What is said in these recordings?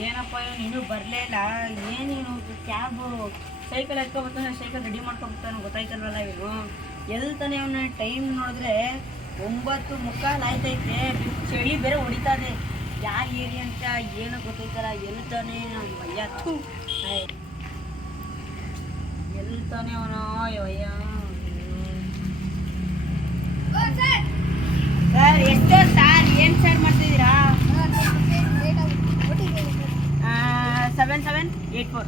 ಏನಪ್ಪ ಇವನು ಇನ್ನೂ ಬರಲೇ ಇಲ್ಲ. ಏನೇನು ಕ್ಯಾಬು ಸೈಕಲ್ ಎತ್ಕೊಬರ್ತಾನೆ, ಸೈಕಲ್ ರೆಡಿ ಮಾಡ್ಕೊಬರ್ತಾನೆ ಗೊತ್ತಾಯ್ತಲ್ವಲ್ಲ ಇವನು. ಎಲ್ಲಿ ತಾನೆ ಅವನ ಟೈಮ್ ನೋಡಿದ್ರೆ 9:15 ಆಯ್ತೈತೆ. ಚಳಿ ಬೇರೆ ಹೊಡಿತಾನೆ. ಯಾವ ಏರಿಯಾ ಅಂತ ಏನು ಗೊತ್ತೈತಲ್ಲ. ಎಲ್ಲಿ ತಾನೆ ವಯ್ಯ ಎಲ್ಲಿ ತಾನೆ ಅವನು ವಯ್ಯ. ಸರ್ ಎಷ್ಟೋ ಸರ್ ಏನು ಸರ್ ಮಾಡ್ತಿದ್ದೀರಾ? 7784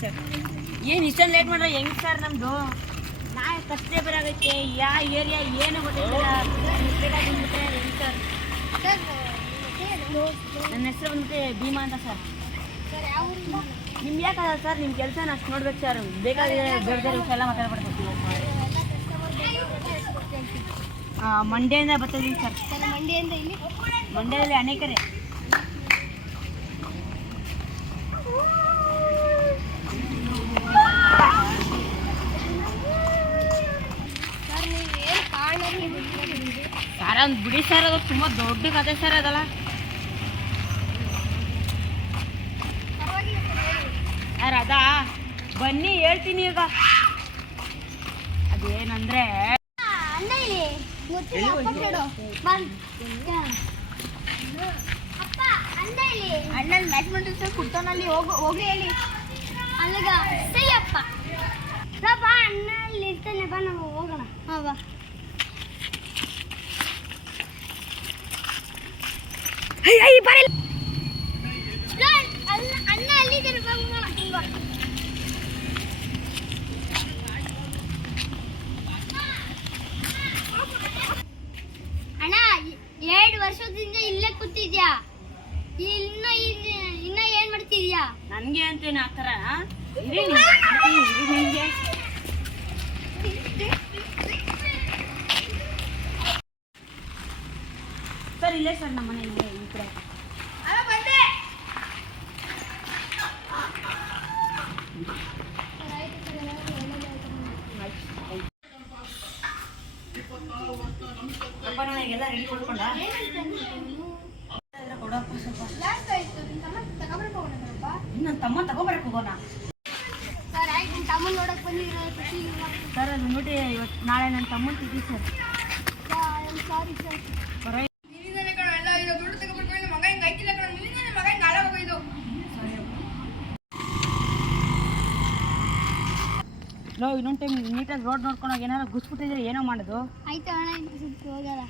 ಸರ್. ಏನು ಇಷ್ಟೊಂದು ಲೇಟ್ ಮಾಡ್ರೆ ಹೆಂಗೆ ಸರ್? ನಮ್ಮದು ನಾಳೆ ಕಷ್ಟೇ ಬರಾಗೈತೆ. ಯಾವ ಏರಿಯಾ ಏನು ಗೊತ್ತಿಲ್ಲ. ಲೇಟಾಗಿ ಬಂದ್ಬಿಟ್ರೆ ಹೆಂಗೆ ಸರ್? ನನ್ನ ಹೆಸರು ಬಂದ್ಬಿಟ್ಟು ಭೀಮಾ ಅಂತ ಸರ್. ನಿಮ್ಗೆ ಯಾಕಲ್ಲ ಸರ್? ನಿಮ್ಮ ಕೆಲಸ ಅಷ್ಟು ನೋಡ್ಬೇಕು ಸರ್. ಬೇಕಾದ್ರೆ ಬೇರೆ ಬೇರೆ ವಿಷಯ ಎಲ್ಲ ಮಾತಾಡ್ಬಾರ್ದು. ಮಂಡ್ಯದಿಂದ ಬರ್ತಾಯಿದ್ದೀನಿ ಸರ್. ಮಂಡ್ಯದಲ್ಲಿ ಅನೇಕರೇ. ಸರ್ ಒಂದು ಬಿಡಿ ಸರ್, ಅದು ತುಂಬ ದೊಡ್ಡ ಕತೆ ಸರ್ ಅದಲ್ಲ. ಸರ್ ಅದಾ ಬನ್ನಿ ಹೇಳ್ತೀನಿ ಈಗ. ಅದೇನಂದ್ರೆ ಅಣ್ಣಲ್ಲಿ ಮ್ಯಾಚ್ ಮಾಡಿದ್ರೆ ಸರ್ ಕುಡ್ತಾನಲ್ಲಿ ಹೋಗಿ ಹೇಳಿ ಅಲ್ಲಿಗ ಸಯ್ಯಪ್ಪ ಬಾ ಅಣ್ಣ ಅಲ್ಲಿ ಇರ್ತಾನೆ. ಬಾ ನಾವು ಹೋಗೋಣ. ಹಾಂ ಬಾ. ಅಣ್ಣ ಅಲ್ಲಿದ್ದಾರೆ. ಅಣ್ಣ 2 ವರ್ಷದಿಂದ ಇಲ್ಲೇ ಕೂತಿದ್ಯಾ, ಇನ್ನ ಏನ್ ಮಾಡ್ತಿದ್ಯಾ? ನನ್ಗೆ ಅಂತೇನು ಆ ಥರ ಸರ್. ಇಲ್ಲೇ ಸರ್ ನಮ್ಮ ಮನೆ ಇಲ್ಲೇ ಈ ಕಡೆ. ಎಲ್ಲ ರೆಡಿ ಮಾಡ್ಕೊಂಡ ಕೊಡಪ್ಪ ಸ್ವಲ್ಪ. ನನ್ನ ತಮ್ಮ ತಗೊಂಬರಕ್ಕೆ ಹೋಗೋಣ ಸರ್. ಆಯ್ತು, ನನ್ನ ತಮ್ಮನ ನೋಡಕ್ಕೆ ಬಂದಿರೋ ಸರ್. ಅದು ನೋಡಿ ಇವತ್ತು ನಾಳೆ ನನ್ನ ತಮ್ಮನ ತಿದ್ದಿ ಸರ್. Sorry sir. ನಾವು ಇನ್ನೊಂದು ಟೈಮ್ ನೀಟಾಗಿ ರೋಡ್ ನೋಡ್ಕೊಂಡಾಗ ಏನಾರು ಗುಸ್ಬಿಟ್ಟಿದ್ರೆ ಏನೋ ಮಾಡೋದು. ಆಯ್ತು ಅಣ್ಣ, ಹೋಗಲ್ಲ.